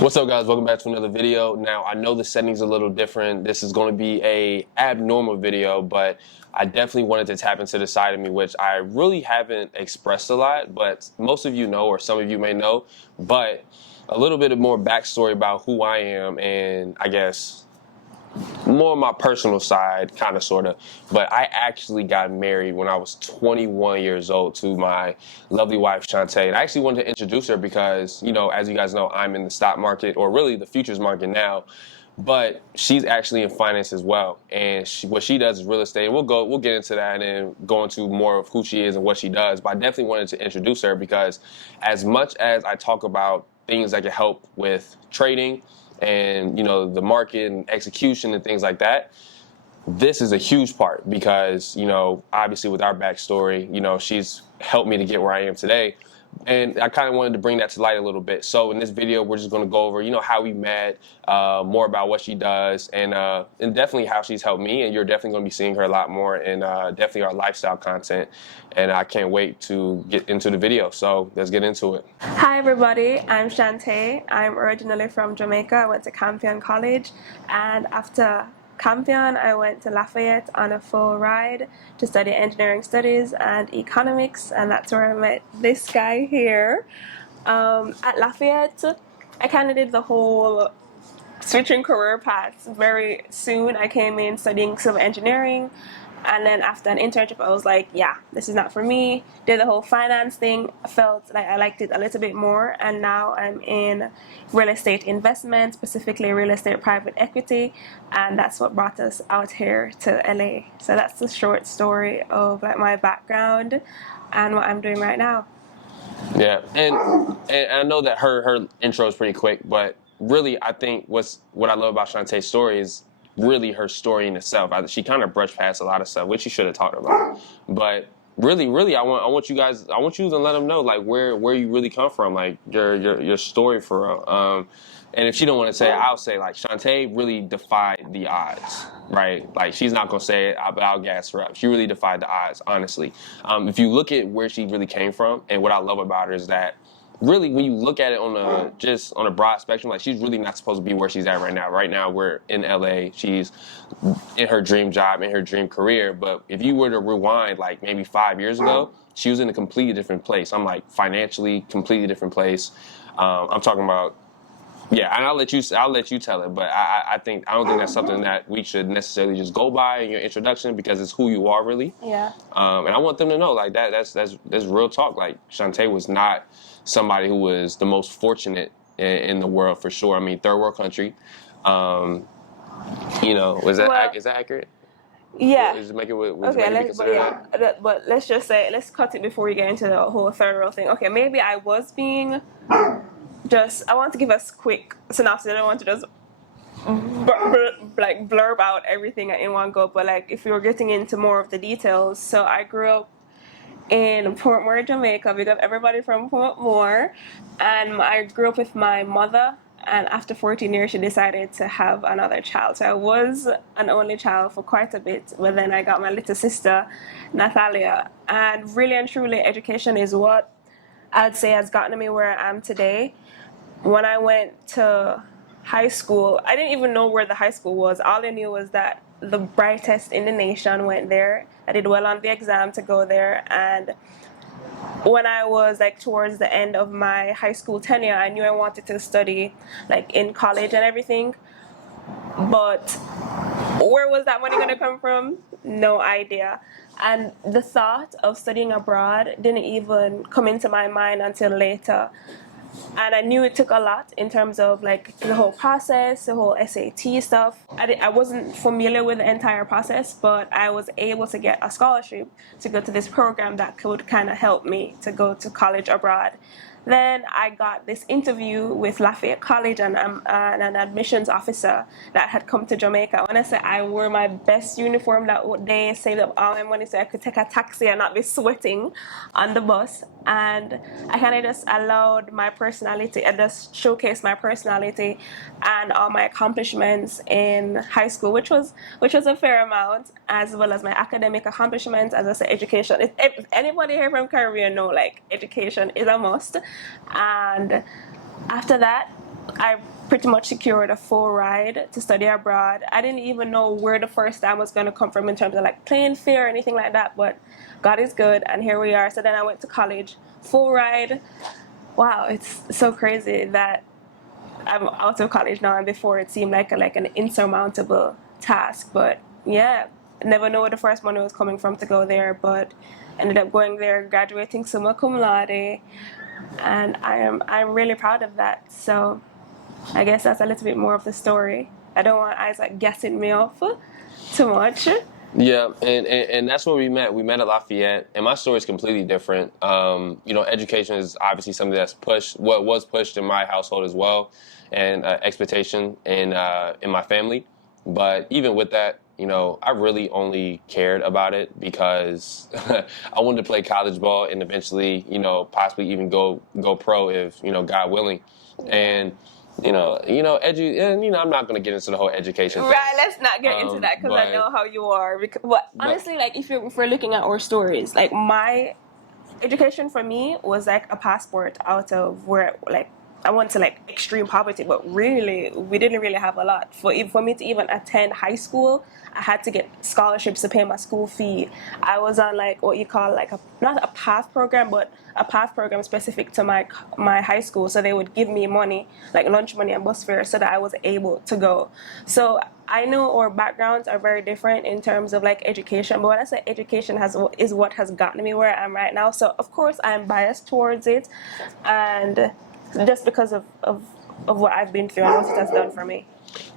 What's up, guys? Welcome back to another video. Now, I know the setting's a little different. This is going to be a abnormal video, but I definitely wanted to tap into the side of me, which I really haven't expressed a lot, but most of you know, or some of you may know, but a little bit of more backstory about who I am and I guess more on my personal side, kind of, sort of. But I actually got married when I was 21 years old to my lovely wife, Shantae. And I actually wanted to introduce her because, you know, as you guys know, I'm in the stock market, or really the futures market now. But she's actually in finance as well. And what she does is real estate. And we'll get into that and go into more of who she is and what she does. But I definitely wanted to introduce her because as much as I talk about things that can help with trading, and you know, the market and execution and things like that, this is a huge part because, you know, obviously with our backstory, you know, she's helped me to get where I am today, and I kind of wanted to bring that to light a little bit. So in this video, we're just going to go over, you know, how we met, more about what she does, and definitely how she's helped me. And you're definitely going to be seeing her a lot more in definitely our lifestyle content. And I can't wait to get into the video. So let's get into it. Hi everybody, I'm Shantae. I'm originally from Jamaica. I went to Campion College, and after Campion, I went to Lafayette on a full ride to study engineering studies and economics, and that's where I met this guy here. At Lafayette, I kind of did the whole switching career paths very soon. I came in studying civil engineering, and then after an internship I was like, yeah, this is not for me. Did the whole finance thing. I felt like I liked it a little bit more, and now I'm in real estate investment, specifically real estate private equity, and that's what brought us out here to LA. So that's the short story of like my background and what I'm doing right now. Yeah, and I know that her intro is pretty quick, but really I think what I love about Shantae's story is really her story in itself. She kind of brushed past a lot of stuff, which she should have talked about. But really, I want you to let them know like where you really come from, like your story for real. And if she don't want to say it, I'll say like Shantae really defied the odds, right? Like she's not gonna say it, but I'll gas her up. She really defied the odds, honestly. If you look at where she really came from, and what I love about her is that really, when you look at it on a broad spectrum, like she's really not supposed to be where she's at right now. Right now, we're in LA. She's in her dream job, in her dream career. But if you were to rewind, like maybe 5 years ago, she was in a completely different place. I'm like financially, completely different place. I'm talking about, yeah. And I'll let you tell it. But I don't think that's something that we should necessarily just go by in your introduction because it's who you are really. Yeah. And I want them to know like that's real talk. Like Shantae was not somebody who was the most fortunate in the world, for sure. I mean, third world country. You know, is that accurate? Yeah. But let's just say, let's cut it before we get into the whole third world thing. Okay, maybe I was being I want to give us quick synopsis. I don't want to just blurb out everything in one go, but like if we were getting into more of the details. So I grew up in Portmore, Jamaica. We got everybody from Portmore, and I grew up with my mother, and after 14 years she decided to have another child. So I was an only child for quite a bit, but then I got my little sister Natalia, and really and truly education is what I'd say has gotten me where I am today. When I went to high school, I didn't even know where the high school was. All I knew was that the brightest in the nation went there. I did well on the exam to go there, and when I was like towards the end of my high school tenure, I knew I wanted to study like in college and everything, but where was that money going to come from? No idea. And the thought of studying abroad didn't even come into my mind until later. And I knew it took a lot in terms of like the whole process, the whole SAT stuff. I wasn't familiar with the entire process, but I was able to get a scholarship to go to this program that could kind of help me to go to college abroad. Then I got this interview with Lafayette College, and an admissions officer that had come to Jamaica. When I say I wore my best uniform that day, saved up all my money so I could take a taxi and not be sweating on the bus. And I kind of just allowed my personality, I just showcased my personality and all my accomplishments in high school, which was a fair amount, as well as my academic accomplishments. As I said, education. If anybody here from Caribbean know, like, education is a must. And after that, I pretty much secured a full ride to study abroad. I didn't even know where the first time was going to come from in terms of like plane fare or anything like that, but God is good, and here we are. So then I went to college, full ride. Wow, it's so crazy that I'm out of college now, and before it seemed like an insurmountable task. But yeah, never know where the first money was coming from to go there, but ended up going there, graduating summa cum laude, and I'm really proud of that. So I guess that's a little bit more of the story. I don't want Isaac guessing me off too much. Yeah, and that's where we met. We met at Lafayette, and my story is completely different. Education is obviously something that's pushed, what was pushed in my household as well, and expectation in my family. But even with that, I really only cared about it because I wanted to play college ball and eventually, possibly even go pro if, God willing. And I'm not going to get into the whole education thing. Right, let's not get into that because I know how you are. But honestly, like if we're looking at our stories, like my education for me was like a passport out of where like I went to like extreme poverty, but really we didn't really have a lot. For me to even attend high school, I had to get scholarships to pay my school fee. I was on like what you call like not a PATH program, but a PATH program specific to my high school. So they would give me money, like lunch money and bus fare, so that I was able to go. So I know our backgrounds are very different in terms of like education, but when I say education is what has gotten me where I am right now. So of course I'm biased towards it, and just because of what I've been through and what it has done for me.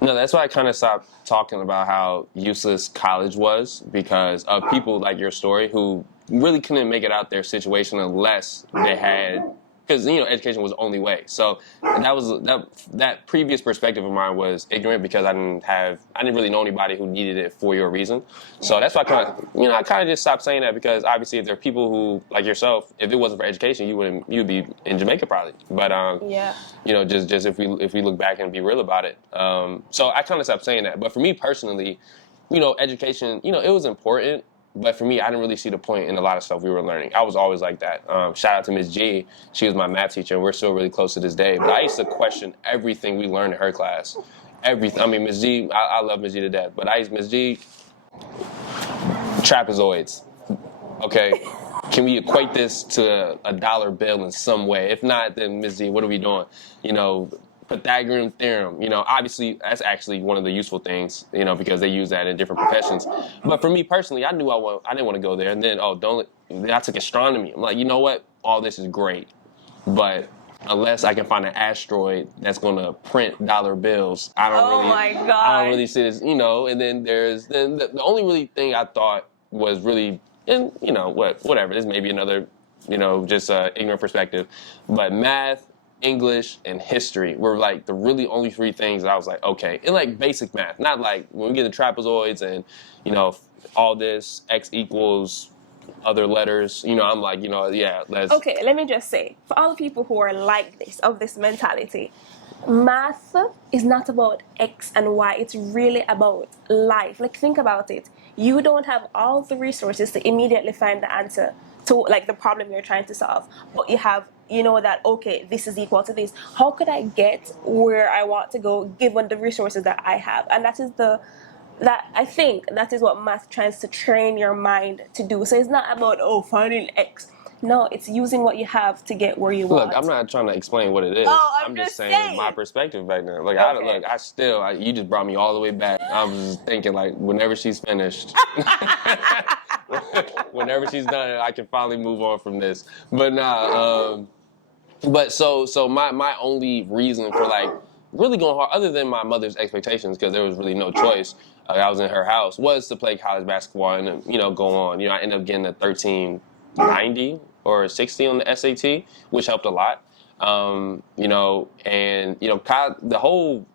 No, that's why I kind of stopped talking about how useless college was because of people like your story who really couldn't make it out their situation unless they had, because education was the only way. So that previous perspective of mine was ignorant because I didn't really know anybody who needed it for your reason. So that's why I kind of just stopped saying that because obviously if there are people who like yourself, if it wasn't for education, you'd be in Jamaica probably. But yeah, just if we look back and be real about it. So I kind of stopped saying that. But for me personally, education, it was important. But for me, I didn't really see the point in a lot of stuff we were learning. I was always like that. Shout out to Miss G. She was my math teacher, and we're still really close to this day. But I used to question everything we learned in her class. Everything. I mean, Miss G, I love Miss G to death. But Miss G, trapezoids. Okay, can we equate this to a dollar bill in some way? If not, then Miss G, what are we doing? Pythagorean theorem, obviously that's actually one of the useful things, because they use that in different professions. But for me personally, I knew I didn't want to go there. And then, I took astronomy. I'm like, you know what? All this is great. But unless I can find an asteroid that's going to print dollar bills, I don't really see this, and then the only really thing I thought was really, and whatever, this may be another, just ignorant perspective, but math, English, and history were like the really only three things that I was like, okay, and like basic math, not like when we get the trapezoids and all this x equals other letters. I'm like, yeah, let's. Okay, let me just say, for all the people who are like this, of this mentality, math is not about X and Y. It's really about life. Like, think about it. You don't have all the resources to immediately find the answer to like the problem you're trying to solve, but you know that, okay, this is equal to this. How could I get where I want to go given the resources that I have? And I think that is what math tries to train your mind to do. So it's not about finding X. No, it's using what you have to get where you want. Look, I'm not trying to explain what it is. I'm just saying my perspective back then. Like, okay. you just brought me all the way back. I was thinking, like, whenever she's finished, whenever she's done, I can finally move on from this. But so my only reason for like really going hard, other than my mother's expectations, because there was really no choice. I was in her house, was to play college basketball and go on. I ended up getting a 1390 or 60 on the SAT, which helped a lot. And the whole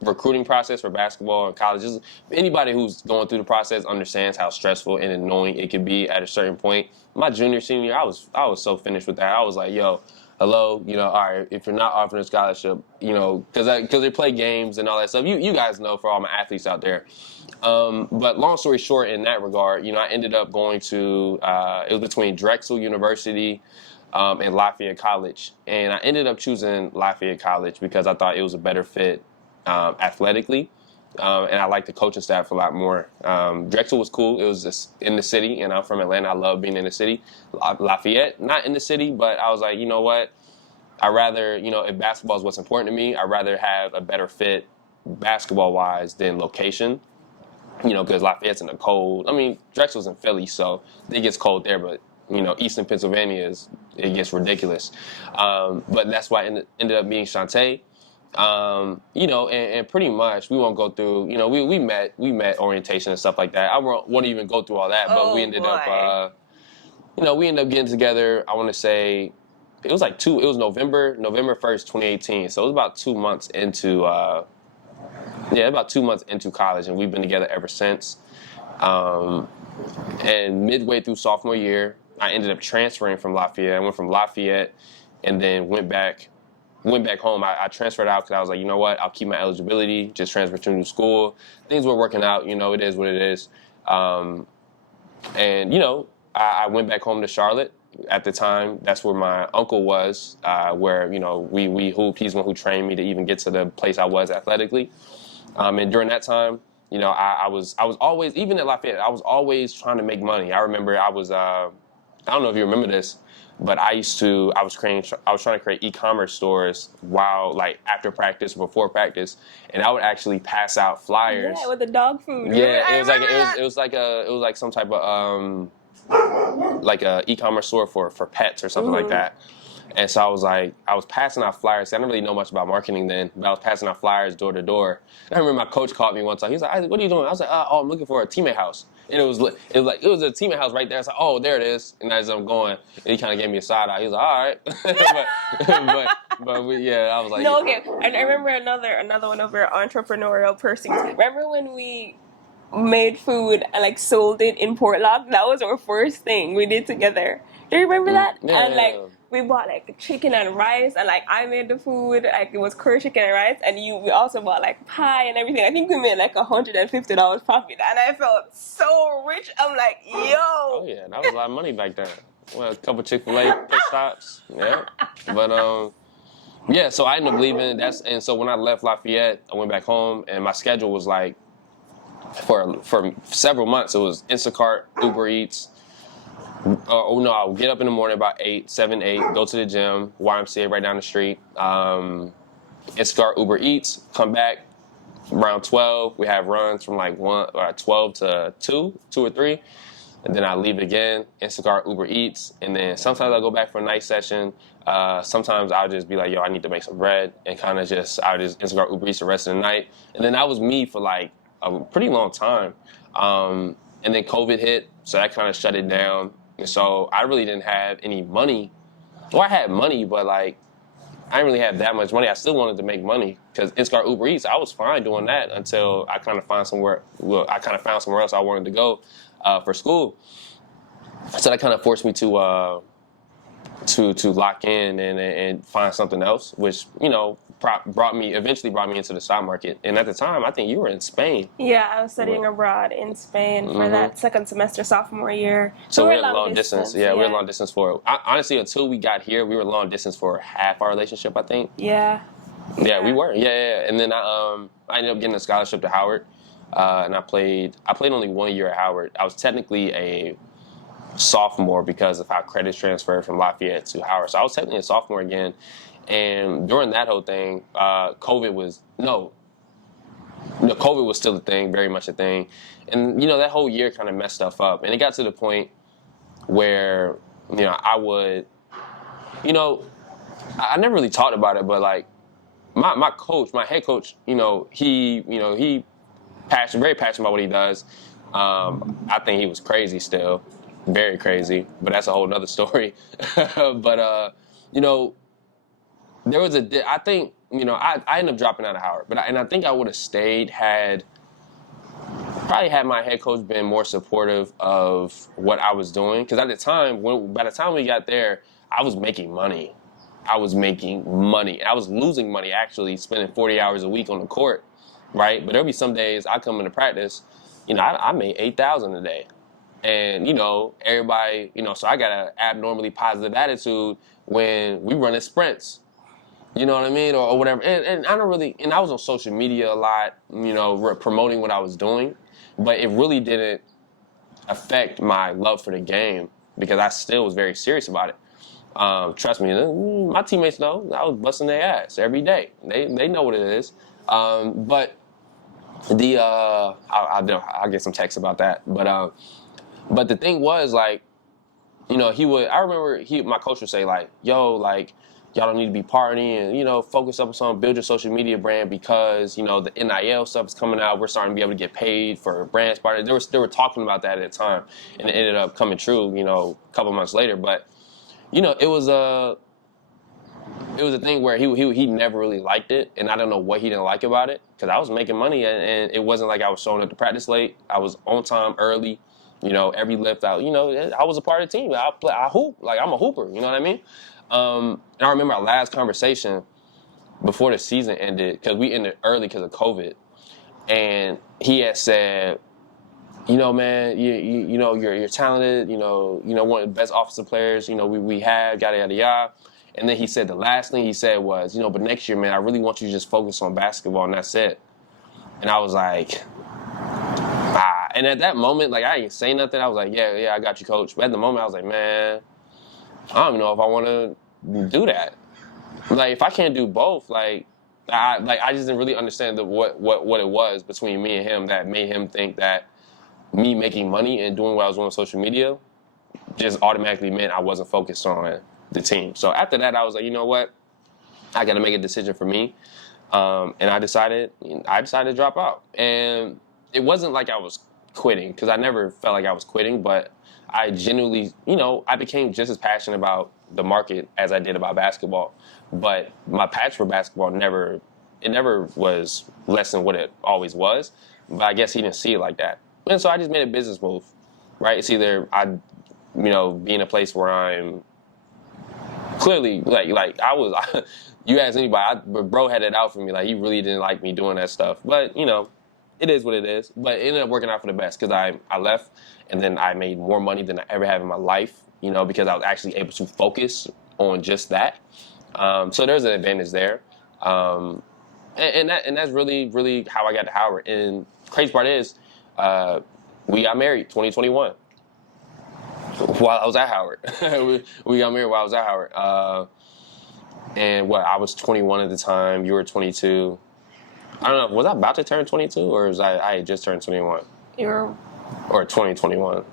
recruiting process for basketball in colleges, anybody who's going through the process understands how stressful and annoying it can be at a certain point. My senior year, I was so finished with that. I was like, yo, hello, all right, if you're not offering a scholarship, because they play games and all that stuff. You guys know, for all my athletes out there. But long story short, in that regard, I ended up going to, it was between Drexel University, in Lafayette College. And I ended up choosing Lafayette College because I thought it was a better fit athletically. And I liked the coaching staff a lot more. Drexel was cool. It was just in the city, and I'm from Atlanta. I love being in the city. Lafayette, not in the city, but I was like, you know what? I'd rather, if basketball is what's important to me, I'd rather have a better fit basketball-wise than location. Because Lafayette's in the cold. I mean, Drexel's in Philly, so it gets cold there, but, Eastern Pennsylvania, it gets ridiculous. But that's why it ended up being Shantae. And pretty much we won't go through, we met orientation and stuff like that. I won't even go through all that, but we ended up, we ended up getting together. I want to say it was November 1st, 2018. So it was about 2 months into, about 2 months into college, and we've been together ever since. And midway through sophomore year, I ended up transferring from Lafayette. I went from Lafayette and then went back home. I transferred out because I was like, you know what? I'll keep my eligibility, just transfer to a new school. Things were working out. It is what it is. I went back home to Charlotte. At the time, that's where my uncle was, where, we hooped. He's the one who trained me to even get to the place I was athletically. And during that time, I was always, even at Lafayette, I was always trying to make money. I remember I don't know if you remember this, but I was trying to create e-commerce stores while, like, after practice or before practice, and I would actually pass out flyers. Yeah, with the dog food. Yeah, it was like some type of like a e-commerce store for pets or something like that. And so I was passing out flyers. I didn't really know much about marketing then, but I was passing out flyers door to door. And I remember my coach called me one time. He was like, "Isaac, what are you doing?" I was like, "Oh, I'm looking for a teammate house." And it was a teammate house right there. I was like, "Oh, there it is." And as I'm going, and he kind of gave me a side eye. He was like, "All right," I was like, no, okay. And I remember another one of our entrepreneurial pursuits. Remember when we made food and like sold it in Portlock? That was our first thing we did together. Do you remember that? Yeah, and like we bought like chicken and rice, and like I made the food, like it was curry chicken and rice, and we also bought like pie and everything. I think we made like $150 profit, and I felt so rich. I'm like, yo. Oh yeah, that was a lot of money back then. Well, a couple Chick-fil-A pit stops, yeah. But yeah. So I ended up leaving. And so when I left Lafayette, I went back home, and my schedule was like, for several months, it was Instacart, Uber Eats. I would get up in the morning about 7, 8, go to the gym, YMCA right down the street. Instacart, Uber Eats, come back around 12. We have runs from like 12 to 2 or 3. And then I leave again, Instacart, Uber Eats. And then sometimes I'll go back for a night session. Sometimes I'll just be like, yo, I need to make some bread. And I'll just Instacart, Uber Eats the rest of the night. And then that was me for like a pretty long time. And then COVID hit, so that kind of shut it down. And so I really didn't have any money. Well, I had money, but like I didn't really have that much money. I still wanted to make money because Instacart, Uber Eats, I was fine doing that until I kind of found somewhere else I wanted to go for school. So that kind of forced me to lock in and find something else, which eventually brought me into the stock market. And at the time, I think you were in Spain. Yeah, I was studying abroad in Spain for that second semester, sophomore year. So we were long distance. Yeah, we were long distance honestly, until we got here, we were long distance for half our relationship, I think. Yeah. Yeah, we were. Yeah. And then I ended up getting a scholarship to Howard, and I played only 1 year at Howard. I was technically a sophomore because of how credits transferred from Lafayette to Howard. So I was technically a sophomore again. And during that whole thing, COVID was still a thing, very much a thing. And, that whole year kind of messed stuff up. And it got to the point where, I would, I never really talked about it, but like my head coach, he very passionate about what he does. I think he was crazy still, very crazy, but that's a whole nother story. But, there was I think, I ended up dropping out of Howard, I think I would have stayed had my head coach been more supportive of what I was doing. Because at the time, by the time we got there, I was making money. I was losing money, actually, spending 40 hours a week on the court, right? But there'll be some days I come into practice, I made $8,000 a day. And, everybody, so I got an abnormally positive attitude when we running sprints. You know what I mean? Or whatever. And I don't really, and I was on social media a lot, promoting what I was doing. But it really didn't affect my love for the game because I still was very serious about it. Trust me, my teammates know I was busting their ass every day. They know what it is. But I'll get some texts about that. But the thing was, like, I remember my coach would say, like, yo, like, y'all don't need to be partying and, focus up on something, build your social media brand because, the NIL stuff is coming out. We're starting to be able to get paid for brand partners. They were talking about that at the time, and it ended up coming true, a couple months later. But, it was a thing where he never really liked it, and I don't know what he didn't like about it because I was making money, and it wasn't like I was showing up to practice late. I was on time, early. Every lift out, I was a part of the team. I hoop, like I'm a hooper, you know what I mean? And I remember our last conversation before the season ended, because we ended early because of COVID, and he had said, man, you're talented, one of the best offensive players, we had, yada, yada, yada. And then he said the last thing he said was, but next year, man, I really want you to just focus on basketball, and that's it. And I was like, and at that moment, like, I didn't say nothing. I was like, yeah, I got you, coach. But at the moment, I was like, man, I don't even know if I want to do that. Like, if I can't do both, I just didn't really understand what it was between me and him that made him think that me making money and doing what I was doing on social media just automatically meant I wasn't focused on the team. So after that, I was like, you know what? I got to make a decision for me. And I decided to drop out. And it wasn't like I was quitting, because I never felt like I was quitting, but I genuinely, I became just as passionate about the market as I did about basketball. But my passion for basketball never was less than what it always was. But I guess he didn't see it like that. And so I just made a business move, right? It's either I, be in a place where I'm clearly, like I was, you ask anybody, bro had it out for me. Like, he really didn't like me doing that stuff. But, it is what it is. But it ended up working out for the best because I left, and then I made more money than I ever have in my life, because I was actually able to focus on just that. So there's an advantage there. And that's really, really how I got to Howard. And the crazy part is, we got married 2021 while I was at Howard. we got married while I was at Howard. And I was 21 at the time. You were 22. I don't know, was I about to turn 22, or was I had just turned 21? Or 2021.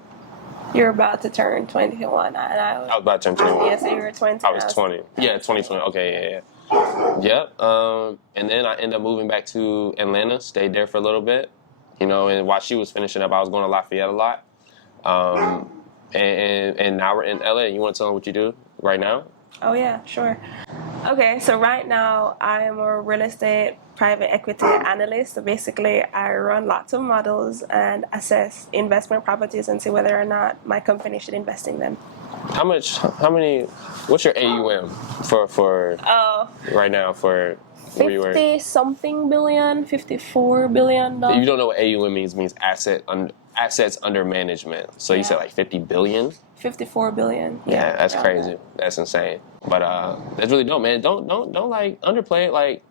You're about to turn 21, and I was about to turn 21. Yes, you were 20. I was 20. Yeah, 2020. Okay, yeah. Yep. And then I ended up moving back to Atlanta, stayed there for a little bit, and while she was finishing up, I was going to Lafayette a lot. And now we're in LA. You want to tell them what you do right now? Oh, yeah, sure. Okay, so right now I am a real estate private equity analyst. So basically, I run lots of models and assess investment properties and see whether or not my company should invest in them. What's your AUM for right now for where you are? 50-something billion, $54 billion. You don't know what AUM means assets under management. So you said like 50 billion? 54 billion. Yeah, that's crazy. That's insane. But that's really dope, man. Don't like underplay it. Like,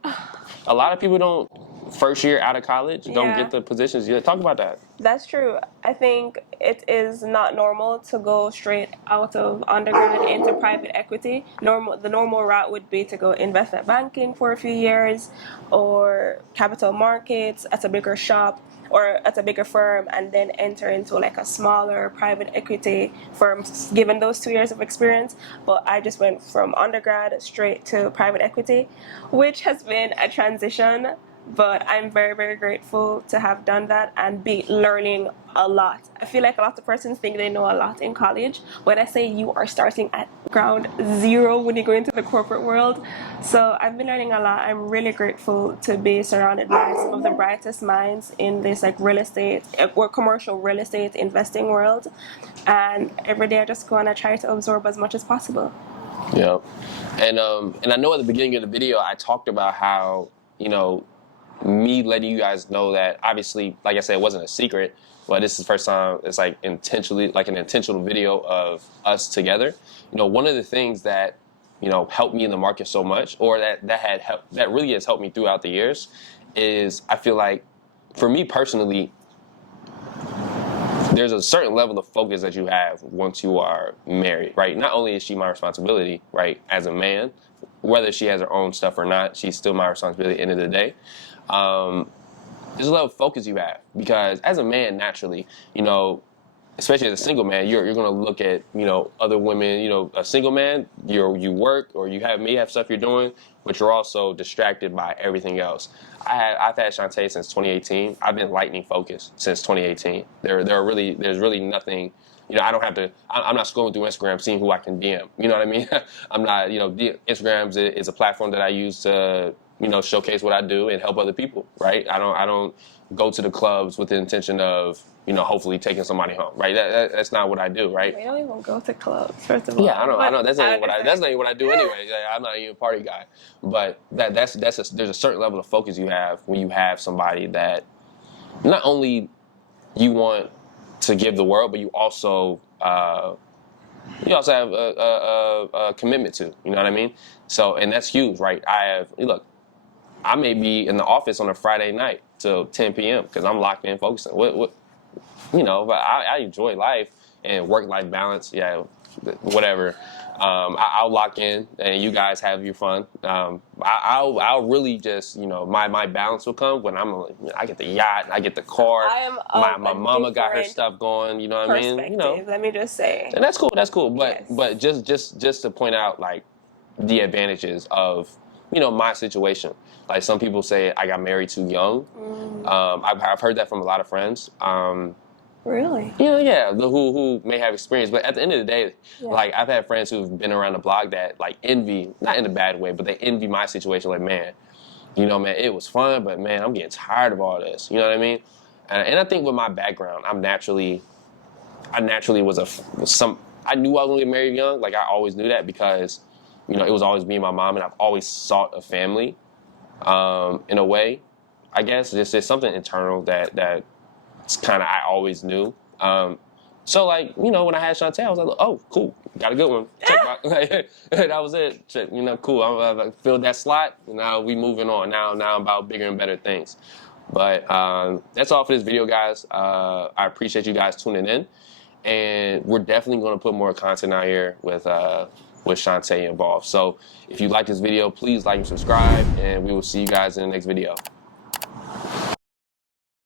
a lot of people don't, first year out of college, don't get the positions. Talk about that. That's true. I think it is not normal to go straight out of undergrad into private equity. The normal route would be to go investment banking for a few years, or capital markets at a bigger shop or at a bigger firm, and then enter into like a smaller private equity firm, given those 2 years of experience. But I just went from undergrad straight to private equity, which has been a transition. But I'm very, very grateful to have done that and be learning a lot. I feel like a lot of persons think they know a lot in college. When I say you are starting at ground zero when you go into the corporate world. So I've been learning a lot. I'm really grateful to be surrounded by some of the brightest minds in this like real estate or commercial real estate investing world. And every day I just go and I try to absorb as much as possible. Yeah. And I know at the beginning of the video I talked about how, me letting you guys know that, obviously, like I said, it wasn't a secret, but this is the first time it's like intentionally, like an intentional video of us together. You know, one of the things that, you know, helped me in the market so much, or that really has helped me throughout the years, is I feel like, for me personally, there's a certain level of focus that you have once you are married, right? Not only is she my responsibility, right, as a man, whether she has her own stuff or not, she's still my responsibility at the end of the day. There's a level of focus you have, because as a man, naturally, you know, especially as a single man, you're going to look at, you know, other women. You know, a single man, you work, or may have stuff you're doing, but you're also distracted by everything else. I've had Shantae since 2018. I've been lightning focused since 2018. There's really nothing. You know, I don't have to. I'm not scrolling through Instagram seeing who I can DM. You know what I mean? I'm not. You know, Instagram is a platform that I use to, you know, showcase what I do and help other people. Right? I don't go to the clubs with the intention of, you know, hopefully taking somebody home, right? That's not what I do, right? We don't even go to clubs, first of all. Yeah, I know. That's not even what I do anyway. I'm not even a party guy. But there's a certain level of focus you have when you have somebody that not only you want to give the world, but you also have a commitment to. You know what I mean? So, and that's huge, right? I may be in the office on a Friday night till 10 p.m. because I'm locked in focusing. You know, but I enjoy life and work-life balance. Yeah, whatever. I'll lock in, and you guys have your fun. I'll really just, you know, my balance will come when I get the yacht, I get the car. My mama got her stuff going. You know what I mean? You know, let me just say. And that's cool. That's cool. But Yes. but just to point out, like, the advantages of, you know, my situation. Like, some people say I got married too young. I've heard that from a lot of friends. Really? You know, yeah, who may have experience, but at the end of the day, like, I've had friends who've been around the block that, like, envy, not in a bad way, but they envy my situation. Like, man, you know, man, it was fun, but man, I'm getting tired of all this. You know what I mean? And I think with my background, I naturally I knew I was gonna get married young. Like, I always knew that, because, you know, it was always me and my mom, and I've always sought a family. In a way, I guess it's something internal that it's kind of, I always knew. So, like, you know, when I had Shantae, I was like, oh, cool, got a good one. Check that was it. Check, you know, cool. I filled that slot. Now we moving on. Now I'm about bigger and better things. But that's all for this video, guys. I appreciate you guys tuning in, and we're definitely going to put more content out here with Shantae involved. So if you like this video, please like and subscribe, and we will see you guys in the next video.